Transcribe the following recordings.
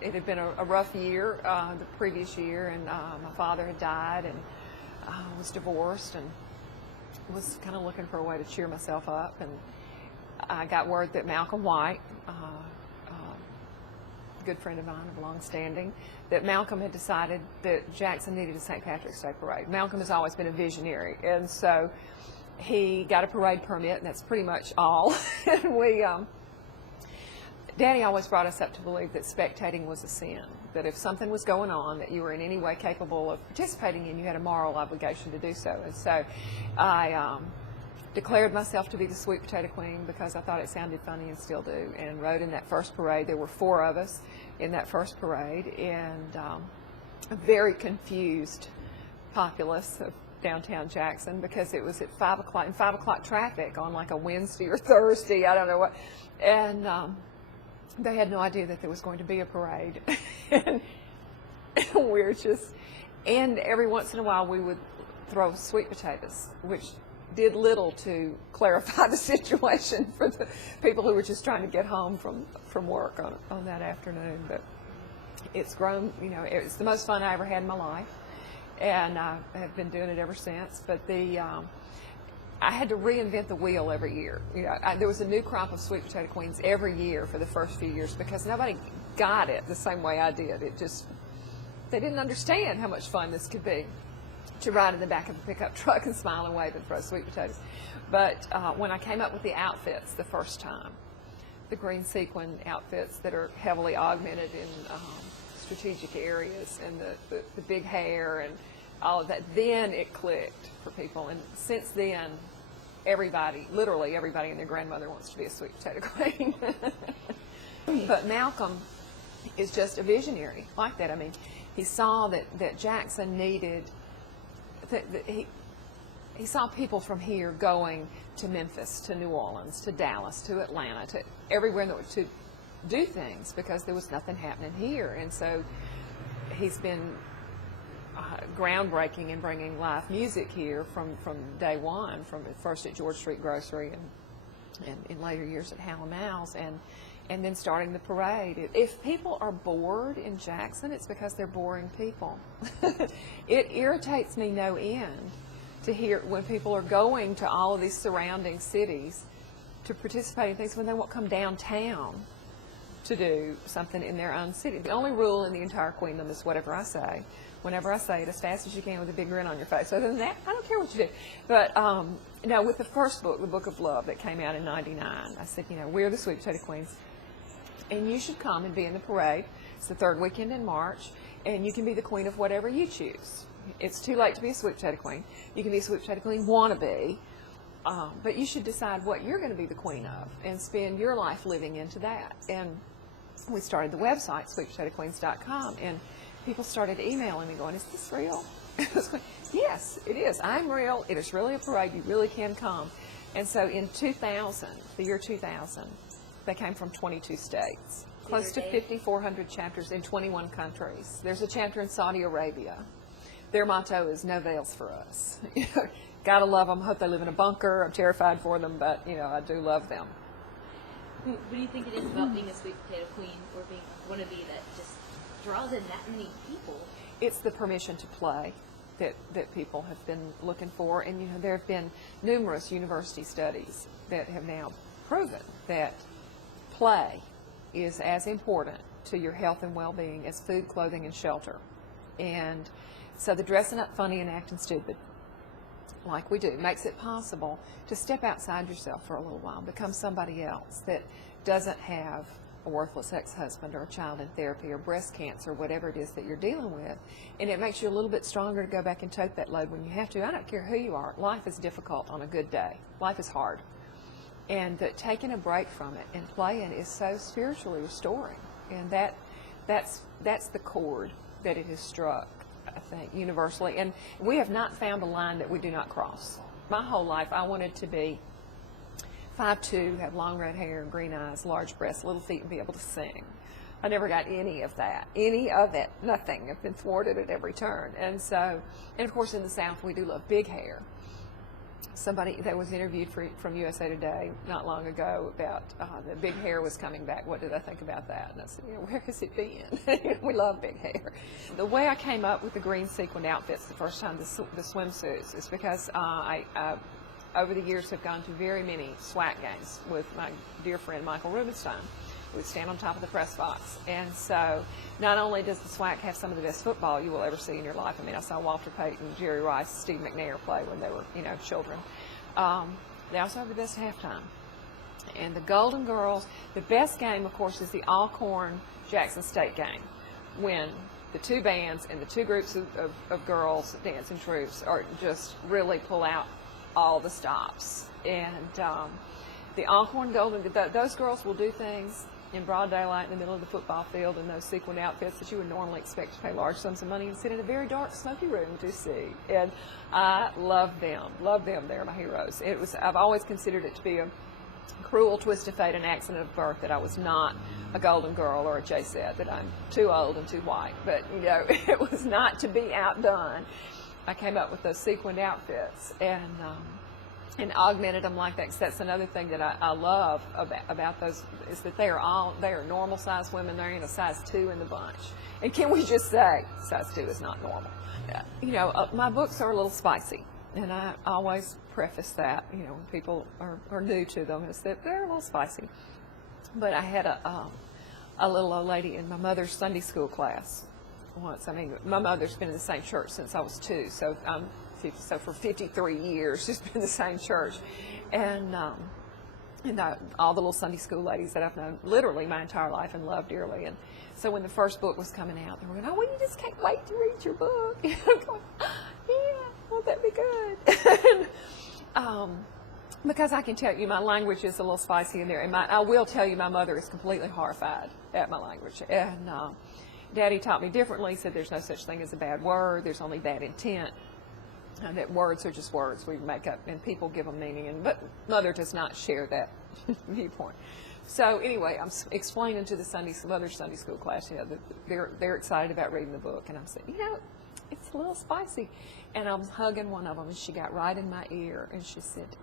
it had been a rough year the previous year, and my father had died, and was divorced, and was kind of looking for a way to cheer myself up. And I got word that Malcolm White, a good friend of mine of long standing, that Malcolm had decided that Jackson needed a St. Patrick's Day parade. Malcolm has always been a visionary, and so he got a parade permit, and that's pretty much all. And Daddy always brought us up to believe that spectating was a sin, that if something was going on that you were in any way capable of participating in, you had a moral obligation to do so. And so I declared myself to be the sweet potato queen because I thought it sounded funny, and still do, and rode in that first parade. There were 4 of us in that first parade, and a very confused populace of downtown Jackson, because it was at 5 o'clock, in 5 o'clock traffic on like a Wednesday or Thursday, I don't know what, and they had no idea that there was going to be a parade. And we're just, and every once in a while we would throw sweet potatoes, which did little to clarify the situation for the people who were just trying to get home from work on that afternoon. But it's grown, you know, it's the most fun I ever had in my life, and I have been doing it ever since. But I had to reinvent the wheel every year. You know, there was a new crop of sweet potato queens every year for the first few years, because nobody got it the same way I did. They didn't understand how much fun this could be, to ride in the back of a pickup truck and smile and wave and throw sweet potatoes. But when I came up with the outfits the first time, the green sequin outfits that are heavily augmented in strategic areas, and the big hair and all of that, then it clicked for people. And since then, everybody, literally everybody and their grandmother wants to be a sweet potato queen. But Malcolm is just a visionary like that. I mean, he saw that Jackson needed, he saw people from here going to Memphis, to New Orleans, to Dallas, to Atlanta, to everywhere to do things, because there was nothing happening here. And so he's been groundbreaking in bringing live music here from day one, from first at George Street Grocery and in later years at Hal & Mal's, and then starting the parade. If people are bored in Jackson, it's because they're boring people. It irritates me no end to hear when people are going to all of these surrounding cities to participate in things when they won't come downtown to do something in their own city. The only rule in the entire queendom is whatever I say, whenever I say it, as fast as you can with a big grin on your face. Other than that, I don't care what you do. But no, with the first book, the Book of Love, that came out in '99, I said, you know, we're the Sweet Potato Queens, and you should come and be in the parade. It's the 3rd weekend in March, and you can be the queen of whatever you choose. It's too late to be a sweet potato queen. You can be a sweet potato queen wannabe, but you should decide what you're going to be the queen of and spend your life living into that. And we started the website, sweetpotatoqueens.com, and people started emailing me going, is this real? I was going, yes, it is. I'm real. It is really a parade. You really can come. And so in 2000, the year 2000, they came from 22 states, close to 5,400 chapters in 21 countries. There's a chapter in Saudi Arabia. Their motto is no veils for us. Gotta love them. Hope they live in a bunker. I'm terrified for them, but you know, I do love them. What do you think it is about being a sweet potato queen, or being a wannabe, that just draws in that many people? It's the permission to play that people have been looking for, and you know, there have been numerous university studies that have now proven that play is as important to your health and well-being as food, clothing, and shelter. And so the dressing up funny and acting stupid, like we do, makes it possible to step outside yourself for a little while, become somebody else that doesn't have a worthless ex-husband or a child in therapy or breast cancer, whatever it is that you're dealing with. And it makes you a little bit stronger to go back and tote that load when you have to. I don't care who you are. Life is difficult on a good day. Life is hard. And taking a break from it and playing is so spiritually restoring. And that's the chord that it has struck, I think, universally. And we have not found a line that we do not cross. My whole life, I wanted to be 5'2", have long red hair, green eyes, large breasts, little feet, and be able to sing. I never got any of that, nothing. I've been thwarted at every turn. And so, and of course in the South we do love big hair. somebody that was interviewed from USA Today not long ago about the big hair was coming back. What did I think about that? And I said, where has it been? We love big hair. The way I came up with the green sequined outfits the first time, the swimsuits, is because I over the years have gone to very many SWAC games with my dear friend Michael Rubenstein. We would stand on top of the press box. And so not only does the SWAC have some of the best football you will ever see in your life. I mean, I saw Walter Payton, Jerry Rice, Steve McNair play when they were, children. They also have the best halftime. And the Golden Girls, the best game, of course, is the Alcorn Jackson State game, when the two bands and the two groups of girls, dancing troops, are just really pull out all the stops. And the Alcorn Golden, those girls will do things in broad daylight in the middle of the football field in those sequined outfits that you would normally expect to pay large sums of money and sit in a very dark, smoky room to see. And I love them. They're my heroes. I've always considered it to be a cruel twist of fate, an accident of birth, that I was not a Golden Girl or a J-Set, that I'm too old and too white. But, it was not to be outdone. I came up with those sequined outfits and augmented them like that, 'cause that's another thing that I love about those, is that they are normal size women. There ain't a size 2 in the bunch. And can we just say size 2 is not normal? My books are a little spicy, and I always preface that, when people are new to them, is that they're a little spicy. But I had a little old lady in my mother's Sunday school class once. I mean, my mother's been in the same church since I was 2, so for 53 years, it's been the same church. And all the little Sunday school ladies that I've known literally my entire life and loved dearly. And so when the first book was coming out, they were going, "Oh, well, you just can't wait to read your book." And I'm going, "Yeah, won't that be good?" Because I can tell you, my language is a little spicy in there. And I will tell you, my mother is completely horrified at my language. And Daddy taught me differently. He said there's no such thing as a bad word. There's only bad intent. And that words are just words we make up, and people give them meaning. But Mother does not share that viewpoint. So anyway, I'm explaining to the Mother's Sunday school class, they're excited about reading the book, and I'm saying, it's a little spicy. And I was hugging one of them, and she got right in my ear, and she said,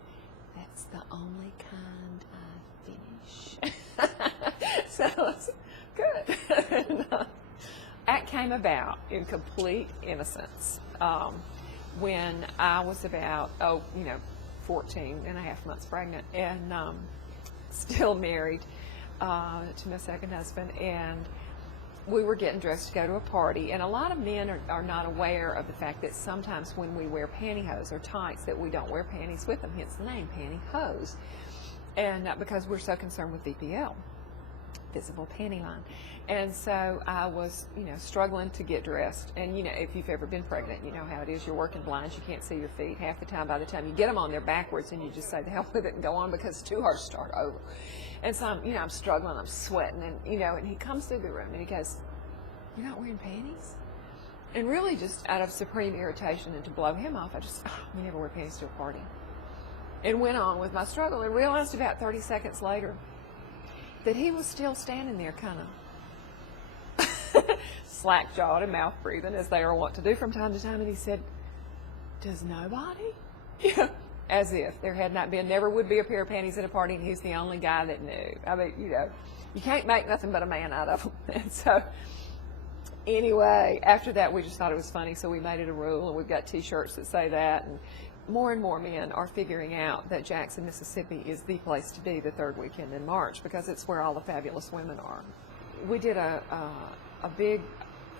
"That's the only kind I finish." So I said, good. And, that came about in complete innocence. When I was about, 14 and a half months pregnant, and still married to my second husband, and we were getting dressed to go to a party. And a lot of men are not aware of the fact that sometimes when we wear pantyhose or tights, that we don't wear panties with them, hence the name pantyhose. And because we're so concerned with VPL, visible panty line. And so I was, struggling to get dressed. And, if you've ever been pregnant, you know how it is. You're working blinds. You can't see your feet. Half the time, by the time you get them on, they're backwards, and you just say, the hell with it and go on, because it's too hard to start over. And so I'm struggling. I'm sweating. And, and he comes through the room, and he goes, "You're not wearing panties?" And really just out of supreme irritation and to blow him off, I just, we never wear panties to a party. And went on with my struggle, and realized about 30 seconds later that he was still standing there kind of slack-jawed and mouth-breathing, as they are wont to do from time to time. And he said, "Does nobody?" As if there had not been, never would be a pair of panties at a party, and he's the only guy that knew. I mean, you can't make nothing but a man out of them. And so anyway, after that, we just thought it was funny, so we made it a rule, and we've got T-shirts that say that. And more men are figuring out that Jackson, Mississippi is the place to be the third weekend in March, because it's where all the fabulous women are. We did a big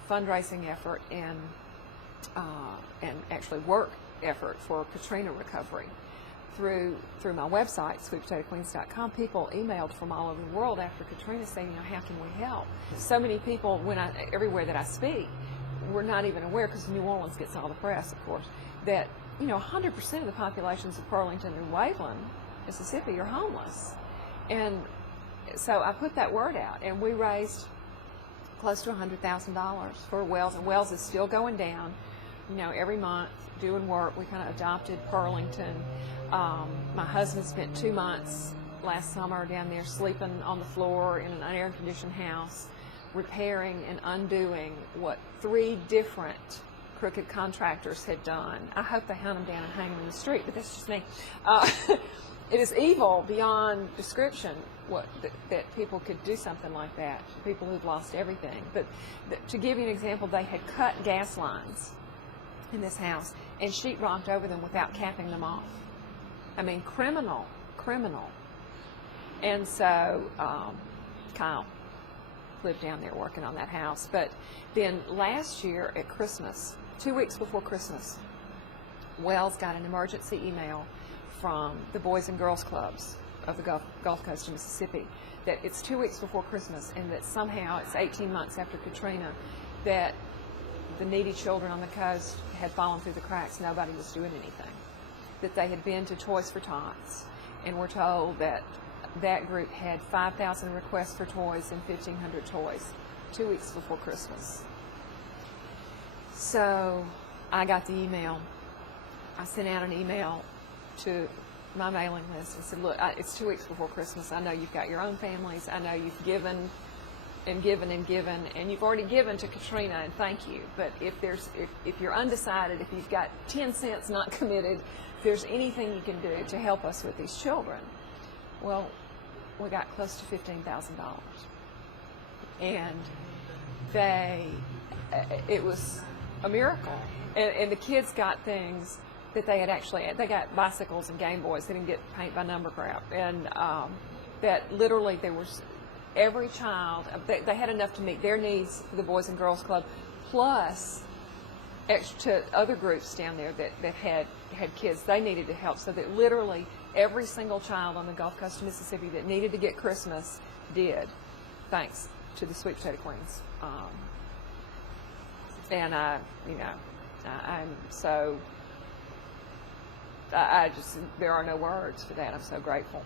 fundraising effort and actually work effort for Katrina recovery through my website, sweetpotatoqueens.com. People emailed from all over the world after Katrina saying, how can we help? So many people, everywhere that I speak, we're not even aware, because New Orleans gets all the press, of course, that 100% of the populations of Pearlington and Waveland, Mississippi, are homeless. And so I put that word out, and we raised close to $100,000 for Wells, and Wells is still going down, every month, doing work. We kind of adopted Pearlington. My husband spent 2 months last summer down there sleeping on the floor in an unair-conditioned house, repairing and undoing what 3 different crooked contractors had done. I hope they hunt them down and hang them in the street, but that's just me. It is evil beyond description that people could do something like that, people who've lost everything. But to give you an example, they had cut gas lines in this house and sheetrocked over them without capping them off. I mean, criminal. And so Kyle lived down there working on that house. But then last year at Christmas, 2 weeks before Christmas, Wells got an emergency email from the Boys and Girls Clubs of the Gulf Coast of Mississippi that it's 2 weeks before Christmas and that somehow it's 18 months after Katrina that the needy children on the coast had fallen through the cracks. Nobody was doing anything. That they had been to Toys for Tots and were told that that group had 5,000 requests for toys and 1,500 toys 2 weeks before Christmas. So I got the email. I sent out an email to my mailing list and said, look, it's 2 weeks before Christmas. I know you've got your own families. I know you've given and given and given, and you've already given to Katrina, and thank you. But if you're undecided, if you've got 10 cents not committed, if there's anything you can do to help us with these children. Well, we got close to $15,000. And it was a miracle. And the kids got things that they got bicycles and Game Boys. They didn't get paint by number crap. And that literally there was every child, they had enough to meet their needs for the Boys and Girls Club, plus extra to other groups down there that had kids they needed to help. So that literally every single child on the Gulf Coast of Mississippi that needed to get Christmas did, thanks to the Sweet Potato Queens. And there are no words for that. I'm so grateful.